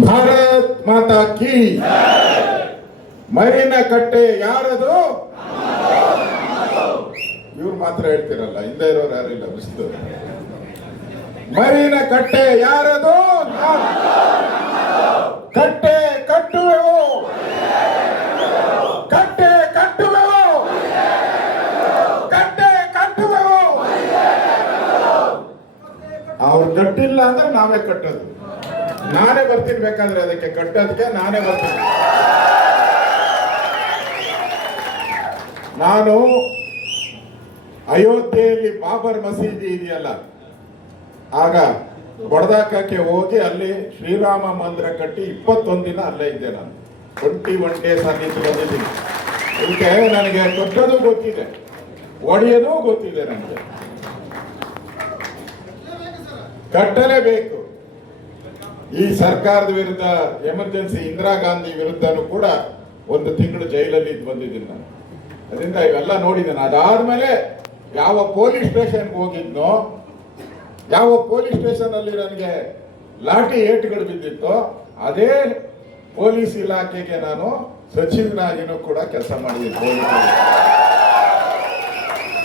ಭಾರತ್ ಮಾತಾ ಕಿ. ಮರಿನ ಕಟ್ಟೆ ಯಾರದು? ಇವ್ರು ಮಾತ್ರ ಹೇಳ್ತಿರಲ್ಲ, ಹಿಂದೆ ಇರೋರು ಯಾರಿಲ್ಲ ಬಿಸಿದು. ಮರಿನ ಕಟ್ಟೆ ಯಾರದು? ಕಟ್ಟೆ ಕಟ್ಟುವೆವು, ಕಟ್ಟೆ ಕಟ್ಟುವೆವು, ಕಟ್ಟೆ ಕಟ್ಟುವೆವು. ಅವ್ರು ಕಟ್ಟಿಲ್ಲ ಅಂದ್ರೆ ನಾವೇ ಕಟ್ಟೋದು. ನಾನೇ ಬರ್ತೀನಿ, ಬೇಕಾದ್ರೆ ಅದಕ್ಕೆ ಕಟ್ಟೋದಕ್ಕೆ ನಾನೇ ಬರ್ತೀನಿ. ನಾನು ಅಯೋಧ್ಯೆಯಲ್ಲಿ ಬಾಬರ್ ಮಸೀದಿ ಇದೆಯಲ್ಲ, ಆಗ ಬಡದಾಕಕ್ಕೆ ಹೋಗಿ ಅಲ್ಲಿ ಶ್ರೀರಾಮ ಮಂದಿರ ಕಟ್ಟಿ 21 ದಿನ ಅಲ್ಲೇ ಇದ್ದೆ. ನಾನು 21 ಡೇಸ್ ಅಲ್ಲಿ ಬಂದಿದ್ದೀನಿ. ಇದಕ್ಕೆ ನನಗೆ ಕಟ್ಟೋದು ಗೊತ್ತಿದೆ, ಒಡೆಯೋದು ಗೊತ್ತಿದೆ. ನನಗೆ ಕಟ್ಟಲೇಬೇಕು. ಈ ಸರ್ಕಾರದ ವಿರುದ್ಧ ಎಮರ್ಜೆನ್ಸಿ ಇಂದಿರಾ ಗಾಂಧಿ ವಿರುದ್ಧನೂ ಕೂಡ 1 ತಿಂಗಳು ಜೈಲಲ್ಲಿ ಬಂದಿದ್ದೀನಿ ನಾನು. ಅದರಿಂದ ಇವೆಲ್ಲ ನೋಡಿದ್ದೇನೆ. ಅದಾದ್ಮೇಲೆ ಯಾವ ಪೊಲೀಸ್ ಸ್ಟೇಷನ್ಗೆ ಹೋಗಿದ್ನೋ, ಯಾವ ಪೊಲೀಸ್ ಸ್ಟೇಷನ್ ಅಲ್ಲಿ ನನಗೆ ಲಾಠಿ ಏಟುಗಳು ಬಿದ್ದಿತ್ತೋ, ಅದೇ ಪೊಲೀಸ್ ಇಲಾಖೆಗೆ ನಾನು ಸಚಿವನಾಗಿನೂ ಕೂಡ ಕೆಲಸ ಮಾಡಿದ್ದೀನಿ.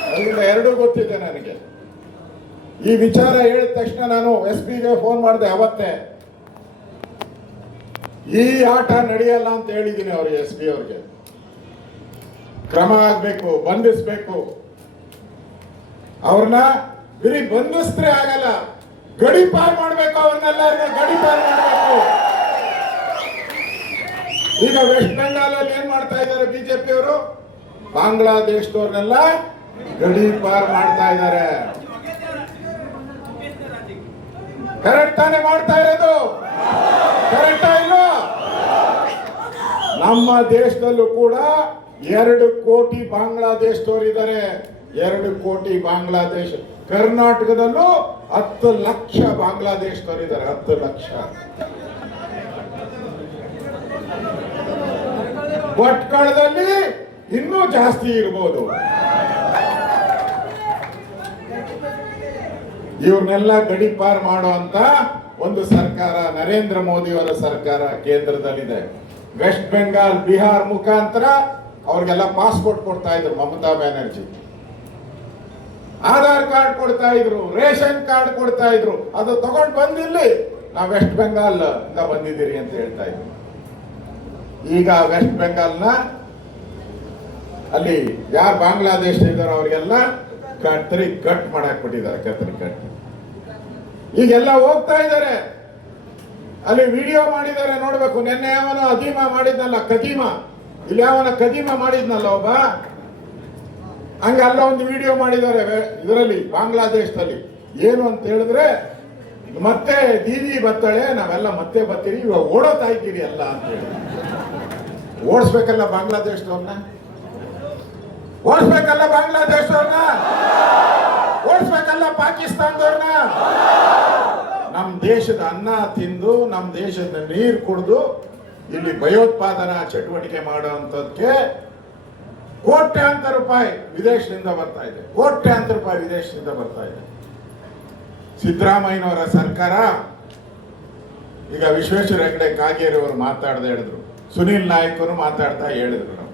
ಅದರಿಂದ ಎರಡೂ ಗೊತ್ತಿದೆ ನನಗೆ. ಈ ವಿಚಾರ ಹೇಳಿದ ತಕ್ಷಣ ನಾನು SP ಗೆ ಫೋನ್ ಮಾಡಿದೆ ಅವತ್ತೇ. ಈ ಆಟ ನಡೆಯಲ್ಲ ಅಂತ ಹೇಳಿದ್ದೀನಿ ಅವ್ರಿಗೆ, SP ಅವ್ರಿಗೆ. ಕ್ರಮ ಆಗ್ಬೇಕು, ಬಂಧಿಸ್ಬೇಕು. ಅವ್ರನ್ನ ಬರೀ ಬಂಧಿಸಿದ್ರೆ ಆಗಲ್ಲ, ಗಡಿ ಪಾರ್ ಮಾಡ್ಬೇಕು. ಅವ್ರನ್ನೆಲ್ಲರನ್ನ ಗಡಿ ಪಾರ್ ಮಾಡ್ಬೇಕು. ಈಗ ವೆಸ್ಟ್ ಬೆಂಗಾಲ್ ಅಲ್ಲಿ ಏನ್ ಮಾಡ್ತಾ ಇದ್ದಾರೆ ಬಿಜೆಪಿ ಅವರು? ಬಾಂಗ್ಲಾದೇಶದವ್ರನ್ನೆಲ್ಲ ಗಡಿ ಪಾರ್ ಮಾಡ್ತಾ ಇದ್ದಾರೆ. ಕರೆಕ್ಟ್ ತಾನೇ ಮಾಡ್ತಾ ಇರೋದು? ಕರೆಕ್ಟಾ ಇಲ್ವಾ? ನಮ್ಮ ದೇಶದಲ್ಲೂ ಕೂಡ 2 ಕೋಟಿ ಬಾಂಗ್ಲಾದೇಶದವರು ಇದ್ದಾರೆ. 2 ಕೋಟಿ ಬಾಂಗ್ಲಾದೇಶ. ಕರ್ನಾಟಕದಲ್ಲೂ 10 ಲಕ್ಷ ಬಾಂಗ್ಲಾದೇಶದವರು ಇದ್ದಾರೆ. 10 ಲಕ್ಷ. ಭಟ್ಕಳದಲ್ಲಿ ಇನ್ನೂ ಜಾಸ್ತಿ ಇರ್ಬೋದು. ಇವ್ರನ್ನೆಲ್ಲ ಗಡಿ ಪಾರ್ ಮಾಡುವಂತ ಒಂದು ಸರ್ಕಾರ ನರೇಂದ್ರ ಮೋದಿ ಅವರ ಸರ್ಕಾರ ಕೇಂದ್ರದಲ್ಲಿದೆ. ವೆಸ್ಟ್ ಬೆಂಗಾಲ್, ಬಿಹಾರ್ ಮುಖಾಂತರ ಅವ್ರಿಗೆಲ್ಲ ಪಾಸ್ಪೋರ್ಟ್ ಕೊಡ್ತಾ ಇದ್ರು ಮಮತಾ ಬ್ಯಾನರ್ಜಿ. ಆಧಾರ್ ಕಾರ್ಡ್ ಕೊಡ್ತಾ ಇದ್ರು, ರೇಷನ್ ಕಾರ್ಡ್ ಕೊಡ್ತಾ ಇದ್ರು. ಅದು ತಗೊಂಡು ಬಂದಿಲ್ಲಿ ನಾವು ವೆಸ್ಟ್ ಬೆಂಗಾಲ್ ಇಂದ ಬಂದಿದ್ದೀರಿ ಅಂತ ಹೇಳ್ತಾ ಇದ್ರು. ಈಗ ವೆಸ್ಟ್ ಬೆಂಗಾಲ್ನ ಅಲ್ಲಿ ಯಾರು ಬಾಂಗ್ಲಾದೇಶ ಇದ್ದಾರೋ ಅವ್ರಿಗೆಲ್ಲ ಕತ್ತರಿ ಕಟ್ ಮಾಡಕ್ ಬಿಟ್ಟಿದ್ದಾರೆ. ಕತ್ತರಿ ಕಟ್ ಈಗೆಲ್ಲ ಹೋಗ್ತಾ ಇದ್ದಾರೆ. ಅಲ್ಲಿ ವಿಡಿಯೋ ಮಾಡಿದ್ದಾರೆ, ನೋಡ್ಬೇಕು. ನಿನ್ನೆ ಅವನು ಅಧೀಮ ಮಾಡಿದ್ನಲ್ಲ, ಕದೀಮ. ಇಲ್ಲಿ ಅವನ ಕದೀಮ ಮಾಡಿದ್ನಲ್ಲ ಒಬ್ಬ, ಹಂಗೆ ಅಲ್ಲ ಒಂದು ವಿಡಿಯೋ ಮಾಡಿದ್ದಾರೆ ಇದರಲ್ಲಿ, ಬಾಂಗ್ಲಾದೇಶದಲ್ಲಿ. ಏನು ಅಂತ ಹೇಳಿದ್ರೆ, ಮತ್ತೆ ದೀದಿ ಬರ್ತಾಳೆ, ನಾವೆಲ್ಲ ಮತ್ತೆ ಬರ್ತೀರಿ, ಇವಾಗ ಓಡೋತಾ ಇದ್ದೀರಿ ಎಲ್ಲ ಅಂತ ಹೇಳಿ. ಓಡಿಸ್ಬೇಕಲ್ಲ ಬಾಂಗ್ಲಾದೇಶದವ್ರನ್ನ, ಓಡಿಸ್ಬೇಕಲ್ಲ ಬಾಂಗ್ಲಾದೇಶದವ್ರನ್ನ, ಓಡಿಸ್ಬೇಕಲ್ಲ ಪಾಕಿಸ್ತಾನದವ್ರನ್ನ. ನಮ್ಮ ದೇಶದ ಅನ್ನ ತಿಂದು, ನಮ್ಮ ದೇಶದ ನೀರು ಕುಡಿದು ಇಲ್ಲಿ ಭಯೋತ್ಪಾದನಾ ಚಟುವಟಿಕೆ ಮಾಡುವಂಥದ್ದಕ್ಕೆ ಕೋಟ್ಯಾಂತರ ರೂಪಾಯಿ ವಿದೇಶದಿಂದ ಬರ್ತಾ ಇದೆ. ಕೋಟ್ಯಾಂತರ ರೂಪಾಯಿ ವಿದೇಶದಿಂದ ಬರ್ತಾ ಇದೆ. ಸಿದ್ದರಾಮಯ್ಯನವರ ಸರ್ಕಾರ ಈಗ ವಿಶ್ವೇಶ್ವರ ಹೆಗಡೆ ಕಾಗೇರಿ ಅವರು ಮಾತಾಡದೆ ಹೇಳಿದ್ರು, ಸುನೀಲ್ ನಾಯಕ್ ಅವರು ಮಾತಾಡ್ತಾ ಹೇಳಿದ್ರು,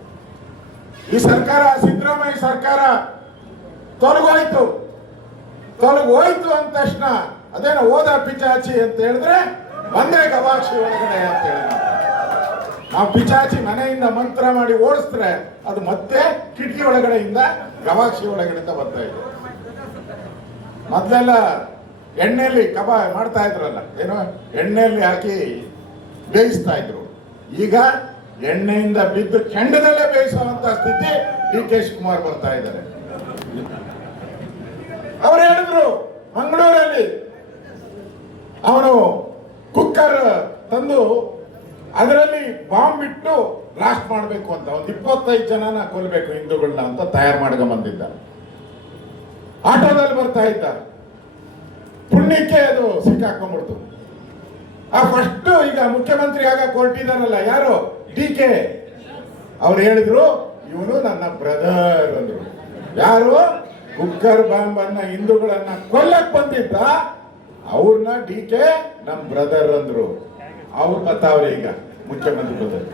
ಈ ಸರ್ಕಾರ, ಸಿದ್ದರಾಮಯ್ಯ ಸರ್ಕಾರ ತೊಲಗೋಯ್ತು ಅಂದ ತಕ್ಷಣ ಅದೇನೋ ಓದ ಪಿಚಾಚಿ ಅಂತ ಹೇಳಿದ್ರೆ ಒಂದೇ ಗವಾಕ್ಷಿ ಒಳಗಡೆ ಅಂತ ಹೇಳಿದ್ರು. ನಾವು ಪಿಚಾಚಿ ಮನೆಯಿಂದ ಮಂತ್ರ ಮಾಡಿ ಓಡಿಸಿದ್ರೆ ಅದು ಮತ್ತೆ ಕಿಟಕಿ ಒಳಗಡೆಯಿಂದ ಗವಾಕ್ಷಿ ಒಳಗಡೆಯಿಂದ ಬರ್ತಾ ಇದೆ. ಮೊದಲೆಲ್ಲ ಎಣ್ಣೆಯಲ್ಲಿ ಕಬಾಬ್ ಮಾಡ್ತಾ ಇದ್ರಲ್ಲ, ಏನೋ ಎಣ್ಣೆಯಲ್ಲಿ ಹಾಕಿ ಬೇಯಿಸ್ತಾ ಇದ್ರು. ಈಗ ಎಣ್ಣೆಯಿಂದ ಬಿದ್ದು ಕೆಂಡದಲ್ಲೇ ಬೇಯಿಸುವಂತ ಸ್ಥಿತಿ DK ಶಿವಕುಮಾರ್ ಬರ್ತಾ ಇದ್ದಾರೆ. ಅವ್ರು ಹೇಳಿದ್ರು ಮಂಗಳೂರಲ್ಲಿ ಅವನು ಕುಕ್ಕರ್ ತಂದು ಅದರಲ್ಲಿ ಬಾಂಬ್ ಇಟ್ಟು ಬ್ಲಾಸ್ಟ್ ಮಾಡಬೇಕು ಅಂತ, ಒಂದು 25 ಜನನ ಕೊಲ್ಲಬೇಕು ಹಿಂದೂಗಳನ್ನ ಅಂತ ತಯಾರು ಮಾಡ್ಕೊಂಡ್ ಬಂದಿದ್ದ. ಆಟೋದಲ್ಲಿ ಬರ್ತಾ ಇದ್ದ, ಪುಣ್ಯಕ್ಕೆ ಅದು ಸಿಕ್ಕಾಕೊಂಡ್ಬಿಡ್ತು. ಆ ಫಸ್ಟ್ ಈಗ ಮುಖ್ಯಮಂತ್ರಿ ಆಗ ಹೊರಟಿದಾರಲ್ಲ ಯಾರು, DK, ಅವ್ರು ಹೇಳಿದ್ರು ಇವನು ನನ್ನ ಬ್ರದರ್ ಅಂದ್ರು. ಯಾರು? ಕುಕ್ಕರ್ ಬಾಂಬ್ ಅನ್ನ ಹಿಂದೂಗಳನ್ನ ಕೊಲ್ಲಕ್ ಬಂದಿದ್ದ, ಅವ್ರನ್ನ DK ನಮ್ ಬ್ರದರ್ ಅಂದ್ರು. ಅವ್ರು ಬರ್ತಾವ್ರೆ ಈಗ ಮುಖ್ಯಮಂತ್ರಿ ಪದವಿ.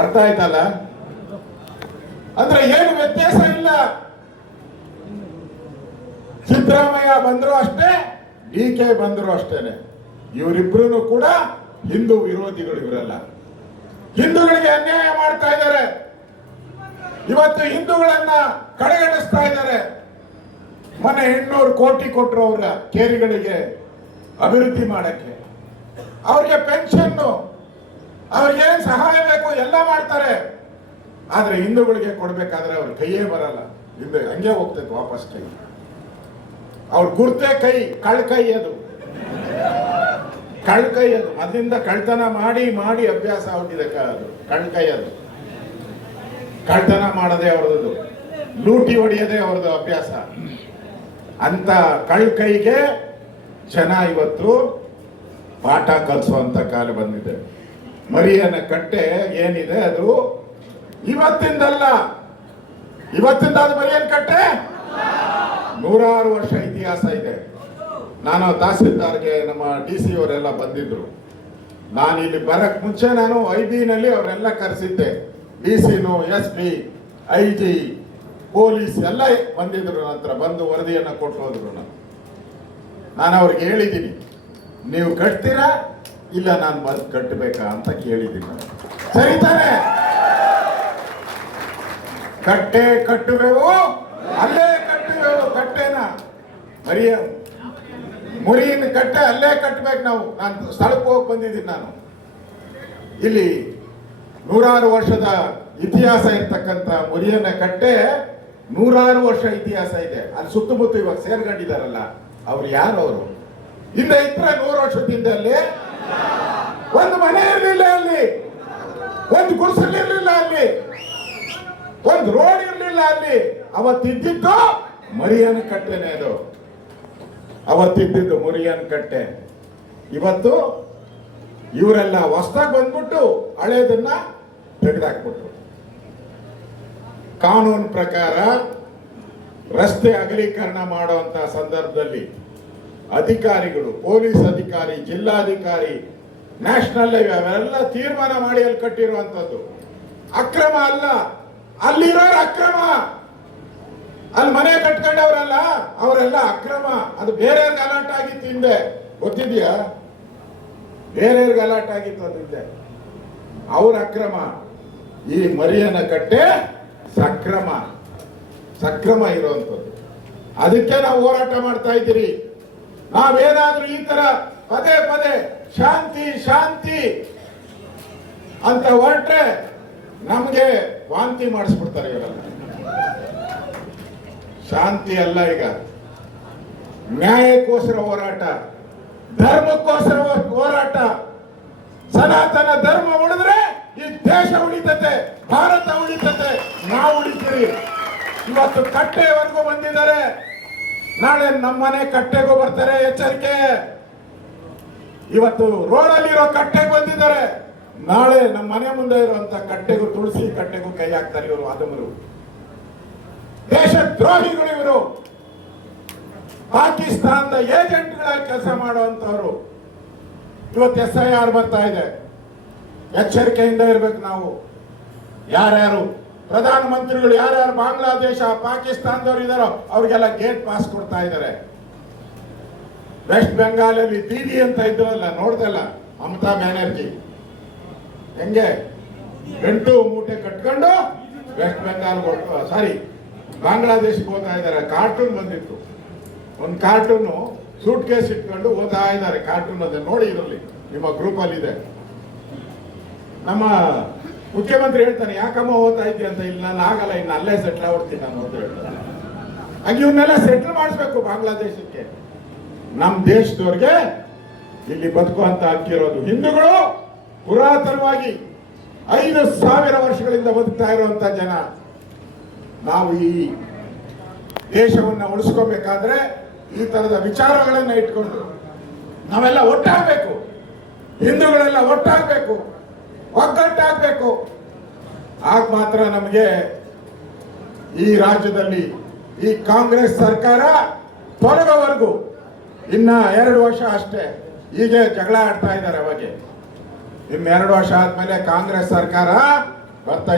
ಅರ್ಥ ಆಯ್ತಲ್ಲ? ಅಂದ್ರೆ ಏನು ವ್ಯತ್ಯಾಸ ಇಲ್ಲ. ಸಿದ್ದರಾಮಯ್ಯ ಬಂದ್ರು ಅಷ್ಟೇ, ಡಿ ಕೆ ಬಂದ್ರು ಅಷ್ಟೇನೆ. ಇವರಿಬ್ರು ಕೂಡ ಹಿಂದೂ ವಿರೋಧಿಗಳು. ಇವರೆಲ್ಲ ಹಿಂದೂಗಳಿಗೆ ಅನ್ಯಾಯ ಮಾಡ್ತಾ ಇದ್ದಾರೆ. ಇವತ್ತು ಹಿಂದೂಗಳನ್ನ ಕಡೆಗಣಿಸ್ತಾ ಇದ್ದಾರೆ. ಮೊನ್ನೆ 800 ಕೋಟಿ ಕೊಟ್ಟರು ಅವರ ಕೇರಿಗಳಿಗೆ ಅಭಿವೃದ್ಧಿ ಮಾಡಕ್ಕೆ. ಅವ್ರಿಗೆ ಪೆನ್ಷನ್, ಅವ್ರಿಗೆ ಏನ್ ಸಹಾಯ ಬೇಕು ಎಲ್ಲ ಮಾಡ್ತಾರೆ. ಆದ್ರೆ ಹಿಂದೂಗಳಿಗೆ ಕೊಡ್ಬೇಕಾದ್ರೆ ಅವ್ರ ಕೈಯೇ ಬರಲ್ಲ. ಹಿಂದೆ ಹಂಗೆ ಹೋಗ್ತೈತೆ ವಾಪಸ್ ಕೈ. ಅವ್ರ ಗುರ್ತೆ ಕೈ, ಕಳ್ಕೈ ಅದು, ಕಳ್ಕೈ ಅದು. ಅದರಿಂದ ಕಳ್ತನ ಮಾಡಿ ಮಾಡಿ ಅಭ್ಯಾಸ ಆಗ್ಬಿಟ್ಟಿದೆ. ಅದು ಕಳ್ಕೈ ಅದು. ಕಳ್ತನ ಮಾಡದೆ ಅವ್ರದ್ದು, ಲೂಟಿ ಹೊಡೆಯದೆ ಅವ್ರದ್ದು ಅಭ್ಯಾಸ. ಅಂತ ಕಳ್ಕೈಗೆ ಜನ ಇವತ್ತು ಪಾಠ ಕಲಿಸುವಂತ ಕಾಲ ಬಂದಿದೆ. ಮರಿಯನ ಕಟ್ಟೆ ಏನಿದೆ ಅದು ಇವತ್ತಿಂದಲ್ಲ, ಇವತ್ತಿಂದ ಅದು ಮರಿಯನ ಕಟ್ಟೆ 100 ವರ್ಷ ಇತಿಹಾಸ ಇದೆ. ನಾನು ತಹಸೀಲ್ದಾರ್ಗೆ ನಮ್ಮ DC ಅವರೆಲ್ಲ ಬಂದಿದ್ರು. ನಾನು ಇಲ್ಲಿ ಬರಕ್ ಮುಂಚೆ ನಾನು IB-ನಲ್ಲಿ ಅವರೆಲ್ಲ ಕರೆಸಿದ್ದೆ. DC-ನು, SP, IG, ಪೊಲೀಸ್ ಎಲ್ಲ ಬಂದಿದ್ರು. ನಂತರ ಬಂದು ವರದಿಯನ್ನ ಕೊಟ್ಟು ಹೋದ್ರು. ನಾನು ಅವ್ರಿಗೆ ಹೇಳಿದ್ದೀನಿ, ನೀವು ಕಟ್ತೀರಾ ಇಲ್ಲ ನಾನು ಬಂದು ಕಟ್ಟಬೇಕಾ ಅಂತ ಕೇಳಿದ್ದೀನಿ. ಸರಿ ತಾನೆ? ಕಟ್ಟೆ ಕಟ್ಟುವೆವು, ಅಲ್ಲೇ ಕಟ್ಟುವೆವು. ಕಟ್ಟೆನ ಮುರಿಯಿನ ಕಟ್ಟೆ ಅಲ್ಲೇ ಕಟ್ಟಬೇಕು ನಾವು. ನಾನು ಸ್ಥಳಕ್ಕೆ ಹೋಗಿ ಬಂದಿದ್ದೀನಿ. ನಾನು ಇಲ್ಲಿ 100 ವರ್ಷದ ಇತಿಹಾಸ ಇರ್ತಕ್ಕಂಥ ಮುರಿಯನ ಕಟ್ಟೆ 100 ವರ್ಷ ಇತಿಹಾಸ ಇದೆ. ಅಲ್ಲಿ ಸುತ್ತಮುತ್ತ ಇವಾಗ ಸೇರ್ಕೊಂಡಿದ್ದಾರಲ್ಲ, ಅವ್ರು ಯಾರು? ಅವರು ಹಿಂದೆ ಇದ್ರೆ 100 ವರ್ಷದಿಂದ ಅಲ್ಲಿ ಒಂದು ಮನೆ ಇರಲಿಲ್ಲ, ಅಲ್ಲಿ ಒಂದು ಗುಡಿಸಲು ಇರಲಿಲ್ಲ, ಅಲ್ಲಿ ಒಂದು ರೋಡ್ ಇರಲಿಲ್ಲ. ಅಲ್ಲಿ ಅವತ್ತಿದ್ದು ಮರಿಯನ ಕಟ್ಟೆನೆ ಅದು. ಅವತ್ತಿದ್ದು ಮುರಿಯನ್ ಕಟ್ಟೆ. ಇವತ್ತು ಇವರೆಲ್ಲ ಹೊಸದಾಗಿ ಬಂದ್ಬಿಟ್ಟು ಹಳೇದನ್ನ ತೆಗೆದಾಕ್ಬಿಟ್ರು. ಕಾನೂನು ಪ್ರಕಾರ ರಸ್ತೆ ಅಗಲೀಕರಣ ಮಾಡುವಂತ ಸಂದರ್ಭದಲ್ಲಿ ಅಧಿಕಾರಿಗಳು, ಪೊಲೀಸ್ ಅಧಿಕಾರಿ, ಜಿಲ್ಲಾಧಿಕಾರಿ, ನ್ಯಾಷನಲ್ ಹೈವೇ ಅವೆಲ್ಲ ತೀರ್ಮಾನ ಮಾಡಿ ಅಲ್ಲಿ ಕಟ್ಟಿರುವಂತದ್ದು ಅಕ್ರಮ ಅಲ್ಲ. ಅಲ್ಲಿರೋರು ಅಕ್ರಮ. ಅಲ್ಲಿ ಮನೆ ಕಟ್ಕೊಂಡವರಲ್ಲ, ಅವರೆಲ್ಲ ಅಕ್ರಮ. ಅದು ಬೇರೆ ಗಲಾಟ ಆಗಿತ್ತು ಹಿಂದೆ, ಗೊತ್ತಿದ್ಯಾ? ಬೇರೆ ಗಲಾಟ ಆಗಿತ್ತು ಅದು ಹಿಂದೆ. ಅವ್ರ ಅಕ್ರಮ. ಈ ಮರಿಯನ ಕಟ್ಟೆ ಸಕ್ರಮ, ಸಕ್ರಮ ಇರುವಂತದ್ದು. ಅದಕ್ಕೆ ನಾವು ಹೋರಾಟ ಮಾಡ್ತಾ ಇದ್ದೀರಿ. ನಾವೇನಾದ್ರೂ ಈ ತರ ಪದೇ ಪದೇ ಶಾಂತಿ ಶಾಂತಿ ಅಂತ ಹೊರಟ್ರೆ ನಮ್ಗೆ ವಾಂತಿ ಮಾಡಿಸ್ಬಿಡ್ತಾರೆ ಇವರೆಲ್ಲ. ಶಾಂತಿ ಅಲ್ಲ, ಈಗ ನ್ಯಾಯಕ್ಕೋಸ್ಕರ ಹೋರಾಟ, ಧರ್ಮಕ್ಕೋಸ್ಕರ ಹೋರಾಟ. ಸನಾತನ ಧರ್ಮ ಉಳಿದ್ರೆ ಈ ದೇಶ ಉಳಿತತೆ, ಭಾರತ ಉಳಿತತೆ, ನಾವು ಉಳಿತೀರಿ. ಇವತ್ತು ಕಟ್ಟೆವರೆಗೂ ಬಂದಿದ್ದಾರೆ, ನಾಳೆ ನಮ್ಮನೆ ಕಟ್ಟೆಗೂ ಬರ್ತಾರೆ. ಎಚ್ಚರಿಕೆ. ಇವತ್ತು ರೋಡಲ್ಲಿರೋ ಕಟ್ಟೆಗೆ ಬಂದಿದ್ದಾರೆ, ನಾಳೆ ನಮ್ಮ ಮನೆ ಮುಂದೆ ಇರುವಂತ ಕಟ್ಟೆಗೂ, ತುಳಸಿ ಕಟ್ಟೆಗೂ ಕೈ ಹಾಕ್ತಾರೆ ಇವರು. ಅದಮರು ದೇಶ ದ್ರೋಹಿಗಳು ಇವರು. ಪಾಕಿಸ್ತಾನದ ಏಜೆಂಟ್ಗಳ ಕೆಲಸ ಮಾಡುವಂತವರು. ಇವತ್ತು SIR ಬರ್ತಾ ಇದೆ. ಎಚ್ಚರಿಕೆಯಿಂದ ಇರ್ಬೇಕು ನಾವು. ಯಾರ್ಯಾರು ಪ್ರಧಾನಮಂತ್ರಿಗಳು, ಯಾರ್ಯಾರು ಬಾಂಗ್ಲಾದೇಶ, ಪಾಕಿಸ್ತಾನದವ್ರು ಇದಾರೋ ಅವ್ರಿಗೆಲ್ಲ ಗೇಟ್ ಪಾಸ್ ಕೊಡ್ತಾ ಇದ್ದಾರೆ. ವೆಸ್ಟ್ ಬೆಂಗಾಲಲ್ಲಿ ದೀದಿ ಅಂತ ಇದ್ರಲ್ಲ, ನೋಡ್ದಲ್ಲ ಮಮತಾ ಬ್ಯಾನರ್ಜಿ ಹೆಂಗೆ 8 ಮೂಟೆ ಕಟ್ಕೊಂಡು ವೆಸ್ಟ್ ಬೆಂಗಾಲ್ ಸಾರಿ ಬಾಂಗ್ಲಾದೇಶಕ್ಕೆ ಹೋಗ್ತಾ ಇದ್ದಾರೆ. ಕಾರ್ಟೂನ್ ಬಂದಿತ್ತು, ಒಂದು ಕಾರ್ಟೂನು ಸೂಟ್ ಕೇಸ್ ಇಟ್ಕೊಂಡು ಓದ್ತಾ ಇದ್ದಾರೆ. ಕಾರ್ಟೂನ್ ಅದೇ ನೋಡಿ, ಇದರಲ್ಲಿ ನಿಮ್ಮ ಗ್ರೂಪ್ ಅಲ್ಲಿ ಇದೆ. ನಮ್ಮ ಮುಖ್ಯಮಂತ್ರಿ ಹೇಳ್ತಾನೆ, ಯಾಕಮ್ಮ ಓದ್ತಾ ಇದ್ದಿ ಅಂತ. ಇಲ್ಲಿ ನಾನು ಆಗಲ್ಲ, ಇನ್ನು ಅಲ್ಲೇ ಸೆಟ್ಲ್ ಆಗ್ಬಿಡ್ತೀನಿ ನಾನು ಅಂತ ಹೇಳ್ತಾರೆ. ಹಾಗೆ ಇವನ್ನೆಲ್ಲ ಸೆಟ್ಲ್ ಮಾಡಿಸ್ಬೇಕು ಬಾಂಗ್ಲಾದೇಶಕ್ಕೆ. ನಮ್ಮ ದೇಶದವ್ರಿಗೆ ಇಲ್ಲಿ ಬದುಕುವಂತ ಹಕ್ಕಿರೋದು. ಹಿಂದೂಗಳು ಪುರಾತನವಾಗಿ 5,000 ವರ್ಷಗಳಿಂದ ಬದುಕ್ತಾ ಇರುವಂತ ಜನ. ನಾವು ಈ ದೇಶವನ್ನ ಉಳಿಸ್ಕೋಬೇಕಾದ್ರೆ ಈ ತರದ ವಿಚಾರಗಳನ್ನ ಇಟ್ಕೊಂಡು ನಾವೆಲ್ಲ ಒಟ್ಟಾಗಬೇಕು. ಹಿಂದೂಗಳೆಲ್ಲ ಒಟ್ಟಾಗಬೇಕು, ಒಗ್ಗಟ್ಟಾಗಬೇಕು. ಆಗ ಮಾತ್ರ ನಮಗೆ ಈ ರಾಜ್ಯದಲ್ಲಿ ಈ ಕಾಂಗ್ರೆಸ್ ಸರ್ಕಾರ ತೊಲಗೋವರೆಗೂ ಇನ್ನ 2 ವರ್ಷ ಅಷ್ಟೇ. ಹೀಗೆ ಜಗಳ ಆಡ್ತಾ ಇದ್ದಾರೆ. ಅವಾಗೆ ಇನ್ನು 2 ವರ್ಷ ಆದ್ಮೇಲೆ ಕಾಂಗ್ರೆಸ್ ಸರ್ಕಾರ ಬರ್ತಾ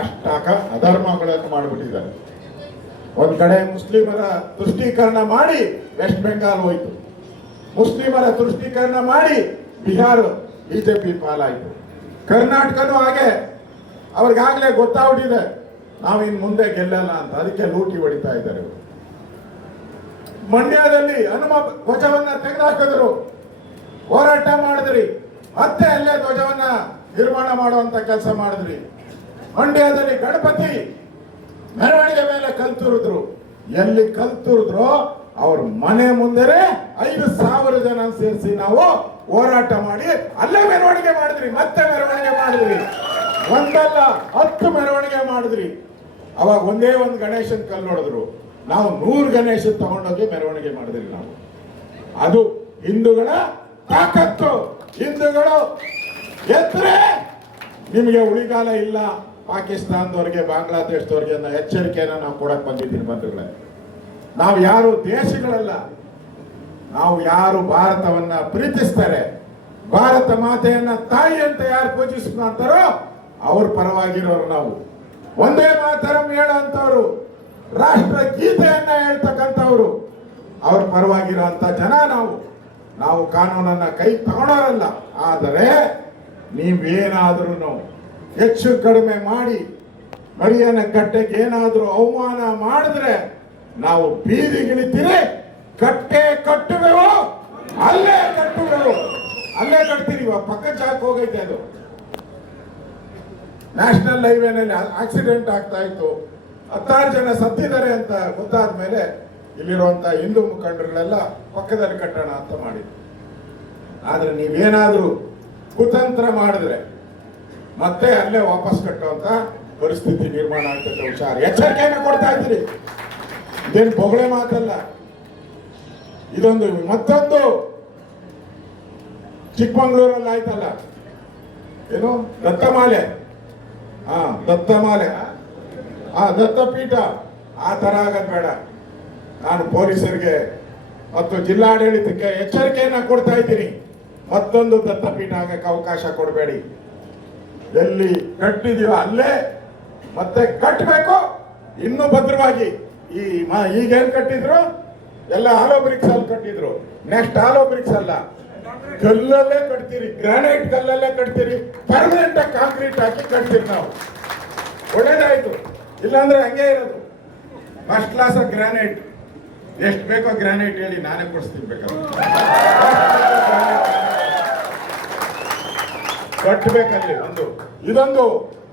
ಅಷ್ಟಾಕ ಅಧರ್ಮಗಳನ್ನು ಮಾಡಿಬಿಟ್ಟಿದ್ದಾರೆ. ಒಂದ್ ಕಡೆ ಮುಸ್ಲಿಮರ ತುಷ್ಟೀಕರಣ ಮಾಡಿ ವೆಸ್ಟ್ ಬೆಂಗಾಲ್ ಹೋಯ್ತು, ಮುಸ್ಲಿಮರ ತುಷ್ಟೀಕರಣ ಮಾಡಿ ಬಿಹಾರ ಬಿಜೆಪಿ ಪಾಲಾಯ್ತು, ಕರ್ನಾಟಕನೂ ಹಾಗೆ. ಅವ್ರಿಗಾಗಲೇ ಗೊತ್ತಾಗ್ಬಿಟ್ಟಿದೆ ನಾವಿನ್ ಮುಂದೆ ಗೆಲ್ಲಲ್ಲ ಅಂತ, ಅದಕ್ಕೆ ಲೂಟಿ ಹೊಡಿತಾ ಇದ್ದಾರೆ. ಮಂಡ್ಯದಲ್ಲಿ ಹನುಮ ಧ್ವಜವನ್ನ ತೆಗೆದುಹಾಕಿದ್ರು, ಹೋರಾಟ ಮಾಡಿದ್ರಿ, ಮತ್ತೆ ಅಲ್ಲೇ ಧ್ವಜವನ್ನ ನಿರ್ಮಾಣ ಮಾಡುವಂತ ಕೆಲಸ ಮಾಡಿದ್ರಿ. ಮಂಡ್ಯದಲ್ಲಿ ಗಣಪತಿ ಮೆರವಣಿಗೆ ಮೇಲೆ ಕಲ್ತುರಿದ್ರು, ಎಲ್ಲಿ ಕಲ್ತುರಿದ್ರು ಅವ್ರ ಮನೆ ಮುಂದೆ 5,000 ಜನ ಸೇರಿಸಿ ನಾವು ಹೋರಾಟ ಮಾಡಿ ಅಲ್ಲೇ ಮೆರವಣಿಗೆ ಮಾಡಿದ್ರಿ, ಮತ್ತೆ ಮೆರವಣಿಗೆ ಮಾಡಿದ್ರಿ, ಒಂದಲ್ಲ 10 ಮೆರವಣಿಗೆ ಮಾಡಿದ್ರಿ. ಅವಾಗ ಒಂದೇ ಒಂದು ಗಣೇಶನ್ ಕಲ್ಲು ಹೊಡೆದ್ರು, ನಾವು 100 ಗಣೇಶ ತಗೊಂಡೋಗಿ ಮೆರವಣಿಗೆ ಮಾಡಿದ್ರಿ ನಾವು. ಅದು ಹಿಂದೂಗಳ ತಾಕತ್ತು. ಹಿಂದೂಗಳು ಎತ್ತರೆ ನಿಮಗೆ ಉಳಿಗಾಲ ಇಲ್ಲ. ಪಾಕಿಸ್ತಾನದವ್ರಿಗೆ ಬಾಂಗ್ಲಾದೇಶದವ್ರಿಗೆ ಅನ್ನೋ ಎಚ್ಚರಿಕೆಯನ್ನು ನಾವು ಕೊಡಕ್ ಬಂದಿದ್ದೀನಿ ಬಂಧುಗಳೇ. ನಾವು ಯಾರು ದೇಶಗಳಲ್ಲ, ನಾವು ಯಾರು ಭಾರತವನ್ನ ಪ್ರೀತಿಸ್ತಾರೆ, ಭಾರತ ಮಾತೆಯನ್ನ ತಾಯಿ ಅಂತ ಯಾರು ಪೂಜಿಸ್ತಾರೋ ಅವ್ರ ಪರವಾಗಿರೋರು ನಾವು. ಒಂದೇ ಮಾತರಂ ಹೇಳೋಂಥವ್ರು, ರಾಷ್ಟ್ರ ಗೀತೆಯನ್ನ ಹೇಳ್ತಕ್ಕಂಥವ್ರು, ಅವ್ರ ಪರವಾಗಿರೋ ಅಂತ ಜನ ನಾವು. ನಾವು ಕಾನೂನನ್ನ ಕೈ ತಗೊಳೋರಲ್ಲ. ಆದರೆ ನೀವೇನಾದ್ರೂ ಹೆಚ್ಚು ಕಡಿಮೆ ಮಾಡಿ ಮರಿಯನ ಕಟ್ಟೆಗೆ ಏನಾದ್ರೂ ಅವಮಾನ ಮಾಡಿದ್ರೆ ನಾವು ಬೀದಿಗಿಳಿತೀರಿ, ಕಟ್ಟೆ ಕಟ್ಟುವೆವು, ಅಲ್ಲೇ ಕಟ್ಟುವೆವು, ಅಲ್ಲೇ ಕಟ್ತೀರಿ. ಪಕ್ಕ ಜಾಕ್ ಹೋಗೈತೆ ಅದು. ನ್ಯಾಷನಲ್ ಹೈವೇನಲ್ಲಿ ಆಕ್ಸಿಡೆಂಟ್ ಆಗ್ತಾ ಇತ್ತು, 16 ಜನ ಸತ್ತಿದ್ದಾರೆ ಅಂತ ಗೊತ್ತಾದ ಮೇಲೆ ಇಲ್ಲಿರುವಂತ ಹಿಂದೂ ಮುಖಂಡರುಗಳೆಲ್ಲ ಪಕ್ಕದಲ್ಲಿ ಕಟ್ಟೋಣ ಅಂತ ಮಾಡಿದ್ರು. ಆದ್ರೆ ನೀವೇನಾದ್ರೂ ಕುತಂತ್ರ ಮಾಡಿದ್ರೆ ಮತ್ತೆ ಅಲ್ಲೇ ವಾಪಸ್ ಕಟ್ಟುವಂತ ಪರಿಸ್ಥಿತಿ ನಿರ್ಮಾಣ ಆಗ್ತದೆ. ಹುಷಾರು, ಎಚ್ಚರಿಕೆಯನ್ನು ಕೊಡ್ತಾ ಇದ್ದೀರಿ. ಇದೇನು ಬೊಗಳೆ ಮಾತಲ್ಲ. ಇದೊಂದು ಮತ್ತೊಂದು ಚಿಕ್ಕಮಂಗ್ಳೂರಲ್ಲಿ ಆಯ್ತಲ್ಲ, ಏನು ದತ್ತಮಾಲೆ, ದತ್ತಮಾಲೆ, ದತ್ತಪೀಠ, ಆ ತರ ಆಗದ್ ಬೇಡ. ನಾನು ಪೊಲೀಸರಿಗೆ ಮತ್ತು ಜಿಲ್ಲಾಡಳಿತಕ್ಕೆ ಎಚ್ಚರಿಕೆಯನ್ನ ಕೊಡ್ತಾ ಇದ್ದೀನಿ. ಮತ್ತೊಂದು ದತ್ತಪೀಠ ಆಗಕ್ಕೆ ಅವಕಾಶ ಕೊಡಬೇಡಿ. ಎಲ್ಲಿ ಕಟ್ಟಿದೀವೋ ಅಲ್ಲೇ ಮತ್ತೆ ಕಟ್ಟಬೇಕು, ಇನ್ನೂ ಭದ್ರವಾಗಿ. ಈಗೇನ್ ಕಟ್ಟಿದ್ರು ಎಲ್ಲ ಆಲೋ ಬ್ರಿಕ್ಸ್ ಅಲ್ಲಿ ಕಟ್ಟಿದ್ರು, ನೆಕ್ಸ್ಟ್ ಆಲೋ ಬ್ರಿಕ್ಸ್ ಅಲ್ಲ, ಕಲ್ಲಲ್ಲೇ ಕಟ್ತೀರಿ, ಗ್ರಾನೈಟ್ ಕಲ್ಲಲ್ಲೇ ಕಟ್ತೀರಿ, ಪರ್ಮನೆಂಟ್ ಆಗಿ ಕಾಂಕ್ರೀಟ್ ಹಾಕಿ ಕಟ್ತೀರಿ ನಾವು. ಒಳ್ಳೇದಾಯ್ತು, ಇಲ್ಲಾಂದ್ರೆ ಹಂಗೆ ಇರೋದು. ಫಸ್ಟ್ ಕ್ಲಾಸ್ ಆಫ್ ಗ್ರಾನೈಟ್, ಎಷ್ಟು ಬೇಕೋ ಗ್ರಾನೈಟ್ ಹೇಳಿ ನಾನೇ ಕೊಡಿಸ್ತೀನಿ ಬೇಕಾದ್ರೆ. ಕಟ್ಟಬೇಕಲ್ಲಿ ಒಂದು, ಇದೊಂದು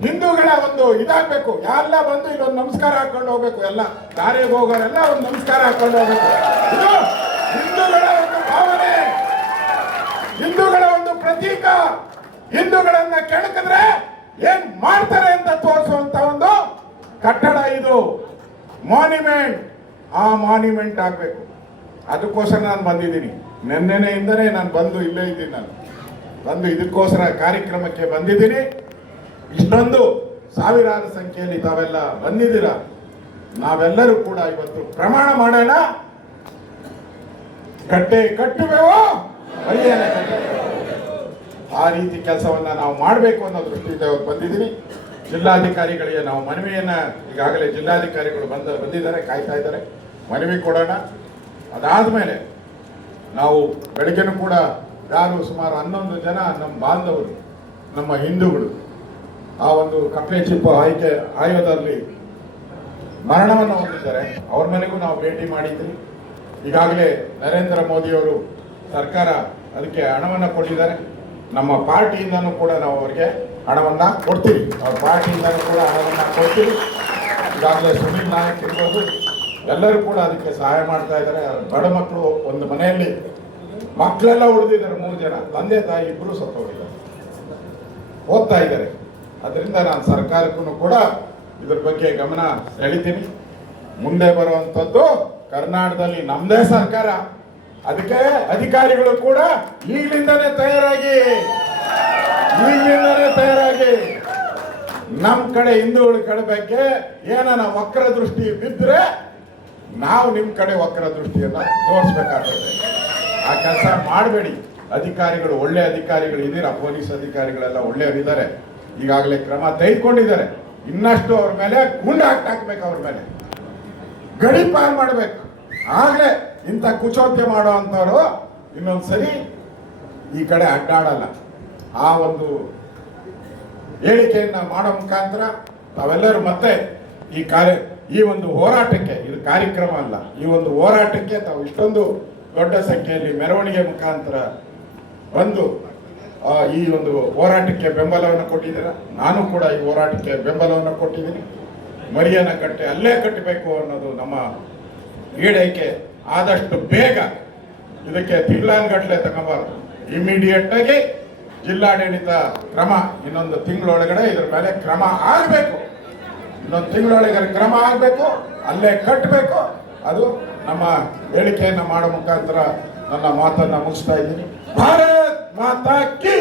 ಹಿಂದೂಗಳ ಒಂದು ಇದಾಗಬೇಕು. ಎಲ್ಲ ಬಂದು ಇಲ್ಲೊಂದು ನಮಸ್ಕಾರ ಹಾಕೊಂಡು ಹೋಗ್ಬೇಕು, ಎಲ್ಲ ದಾರಿಗೆ ಹೋಗೋರೆಲ್ಲ ಒಂದು ನಮಸ್ಕಾರ ಹಾಕೊಂಡು ಹೋಗ್ಬೇಕು. ಇದು ಹಿಂದೂಗಳ ಒಂದು ಭಾವನೆ, ಹಿಂದೂಗಳ ಒಂದು ಪ್ರತೀಕ. ಹಿಂದೂಗಳನ್ನ ಕೆಣಕಿದ್ರೆ ಏನ್ ಮಾಡ್ತಾರೆ ಅಂತ ತೋರಿಸುವಂತ ಒಂದು ಕಟ್ಟಡ ಇದು, ಮಾನ್ಯುಮೆಂಟ್. ಆ ಮಾನ್ಯುಮೆಂಟ್ ಆಗ್ಬೇಕು. ಅದಕ್ಕೋಸ್ಕರ ನಾನು ಬಂದಿದ್ದೀನಿ. ನೆನ್ನೆನೆಯಿಂದನೇ ನಾನು ಬಂದು ಇಲ್ಲೇ ಇದ್ದೀನಿ. ನಾನು ಬಂದು ಇದಕ್ಕೋಸ್ಕರ ಕಾರ್ಯಕ್ರಮಕ್ಕೆ ಬಂದಿದ್ದೀನಿ. ಇಷ್ಟೊಂದು ಸಾವಿರಾರು ಸಂಖ್ಯೆಯಲ್ಲಿ ತಾವೆಲ್ಲ ಬಂದಿದ್ದೀರ. ನಾವೆಲ್ಲರೂ ಕೂಡ ಇವತ್ತು ಪ್ರಮಾಣ ಮಾಡೋಣ, ಕಟ್ಟೆ ಕಟ್ಟುವೆವು, ಮರಿಯನೆ ಕಟ್ಟುವೆವು. ಆ ರೀತಿ ಕೆಲಸವನ್ನ ನಾವು ಮಾಡಬೇಕು ಅನ್ನೋ ದೃಷ್ಟಿಯಿಂದ ಬಂದಿದ್ದೀನಿ. ಜಿಲ್ಲಾಧಿಕಾರಿಗಳಿಗೆ ನಾವು ಮನವಿಯನ್ನ ಈಗಾಗಲೇ ಜಿಲ್ಲಾಧಿಕಾರಿಗಳು ಬಂದಿದ್ದಾರೆ, ಕಾಯ್ತಾ ಇದ್ದಾರೆ. ಮನವಿ ಕೊಡೋಣ. ಅದಾದ್ಮೇಲೆ ನಾವು ಬೆಳಗ್ಗೆನೂ ಕೂಡ ಯಾರು ಸುಮಾರು 11 ಜನ ನಮ್ಮ ಬಾಂಧವರು, ನಮ್ಮ ಹಿಂದೂಗಳು ಆ ಒಂದು ಕಪ್ಪೆ ಚಿಪ್ಪು ಆಯೋಧದಲ್ಲಿ ಮರಣವನ್ನು ಹೊಂದಿದ್ದಾರೆ. ಅವ್ರ ಮನೆಗೂ ನಾವು ಭೇಟಿ ಮಾಡಿದ್ವಿ. ಈಗಾಗಲೇ ನರೇಂದ್ರ ಮೋದಿಯವರು ಸರ್ಕಾರ ಅದಕ್ಕೆ ಹಣವನ್ನು ಕೊಟ್ಟಿದ್ದಾರೆ. ನಮ್ಮ ಪಾರ್ಟಿಯಿಂದನೂ ಕೂಡ ನಾವು ಅವರಿಗೆ ಹಣವನ್ನು ಕೊಡ್ತೀವಿ. ಅವ್ರ ಪಾರ್ಟಿಯಿಂದನೂ ಕೂಡ ಹಣವನ್ನು ಕೊಡ್ತೀವಿ. ಈಗಾಗಲೇ ಸುನೀಲ್ ನಾಯಕ್ ಇರ್ಬೋದು, ಎಲ್ಲರೂ ಕೂಡ ಅದಕ್ಕೆ ಸಹಾಯ ಮಾಡ್ತಾ ಇದ್ದಾರೆ. ಬಡ ಮಕ್ಕಳು ಒಂದು ಮನೆಯಲ್ಲಿ ಮಕ್ಕಳೆಲ್ಲ ಉಳಿದಿದ್ದಾರೆ, 3 ಜನ, ತಂದೆ ತಾಯಿ ಇಬ್ಬರು ಸತ್ತೋಗಿದ್ದಾರೆ, ಓದ್ತಾ ಇದ್ದಾರೆ. ಅದರಿಂದ ನಾನು ಸರ್ಕಾರಕ್ಕೂ ಕೂಡ ಇದ್ರ ಬಗ್ಗೆ ಗಮನ ಸೆಳಿತೀನಿ. ಮುಂದೆ ಬರುವಂಥದ್ದು ಕರ್ನಾಟಕದಲ್ಲಿ ನಮ್ಮದೇ ಸರ್ಕಾರ. ಅದಕ್ಕೆ ಅಧಿಕಾರಿಗಳು ಕೂಡ ಈಗಲಿಂದನೇ ತಯಾರಾಗಿ ನಮ್ಮ ಕಡೆ ಹಿಂದೂಗಳ ಕಡೆ ಬಗ್ಗೆ ಏನಾನ ವಕ್ರ ದೃಷ್ಟಿ ಬಿದ್ದರೆ ನಾವು ನಿಮ್ಮ ಕಡೆ ವಕ್ರ ದೃಷ್ಟಿಯನ್ನ ತೋರಿಸ್ಬೇಕಾಗ್ತದೆ. ಆ ಕೆಲಸ ಮಾಡಬೇಡಿ. ಅಧಿಕಾರಿಗಳು ಒಳ್ಳೆ ಅಧಿಕಾರಿಗಳು ಇದ್ದೀರಾ, ಪೊಲೀಸ್ ಅಧಿಕಾರಿಗಳೆಲ್ಲ ಒಳ್ಳೆಯವರಿದ್ದಾರೆ, ಈಗಾಗಲೇ ಕ್ರಮ ತೆಗೆದುಕೊಂಡಿದ್ದಾರೆ. ಇನ್ನಷ್ಟು ಅವ್ರ ಮೇಲೆ ಗುಂಡು ಹಾಕ್ಬೇಕು, ಅವ್ರ ಮೇಲೆ ಗಡೀಪಾರು ಮಾಡಬೇಕು. ಆಗ್ಲೇ ಇಂಥ ಕುಚೋದ್ಯ ಮಾಡೋ ಅಂಥವ್ರು ಇನ್ನೊಂದ್ಸರಿ ಈ ಕಡೆ ಅಡ್ಡಾಡಲ್ಲ. ಆ ಒಂದು ಹೇಳಿಕೆಯನ್ನ ಮಾಡೋ ಮುಖಾಂತರ ತಾವೆಲ್ಲರೂ ಮತ್ತೆ ಈ ಒಂದು ಹೋರಾಟಕ್ಕೆ, ಇದು ಕಾರ್ಯಕ್ರಮ ಅಲ್ಲ, ಈ ಒಂದು ಹೋರಾಟಕ್ಕೆ ತಾವು ಇಷ್ಟೊಂದು ದೊಡ್ಡ ಸಂಖ್ಯೆಯಲ್ಲಿ ಮೆರವಣಿಗೆ ಮುಖಾಂತರ ಬಂದು ಈ ಒಂದು ಹೋರಾಟಕ್ಕೆ ಬೆಂಬಲವನ್ನು ಕೊಟ್ಟಿದ್ದೀರಾ. ನಾನು ಕೂಡ ಈ ಹೋರಾಟಕ್ಕೆ ಬೆಂಬಲವನ್ನು ಕೊಟ್ಟಿದ್ದೀನಿ. ಮರಿಯನ್ನ ಅಲ್ಲೇ ಕಟ್ಟಬೇಕು ಅನ್ನೋದು ನಮ್ಮ ಈಡೈಕೆ. ಆದಷ್ಟು ಬೇಗ ಇದಕ್ಕೆ ತಿಂಗಳಾನ್ಗಟ್ಲೆ ತಗೋಬಾರ್ದು, ಇಮಿಡಿಯೇಟ್ ಆಗಿ ಜಿಲ್ಲಾಡಳಿತ ಕ್ರಮ, ಇನ್ನೊಂದು ತಿಂಗಳೊಳಗಡೆ ಇದ್ರ ಮೇಲೆ ಕ್ರಮ ಆಗಬೇಕು. ಇನ್ನೊಂದು ತಿಂಗಳೊಳಗೆ ಕ್ರಮ ಆಗಬೇಕು, ಅಲ್ಲೇ ಕಟ್ಟಬೇಕು. ಅದು ನಮ್ಮ ಹೇಳಿಕೆಯನ್ನು ಮಾಡೋ ಮುಖಾಂತರ ನನ್ನ ಮಾತನ್ನ ಮುಗಿಸ್ತಾ ಇದ್ದೀನಿ. ಭಾರತ್ ಮಾತಾ ಕೀ.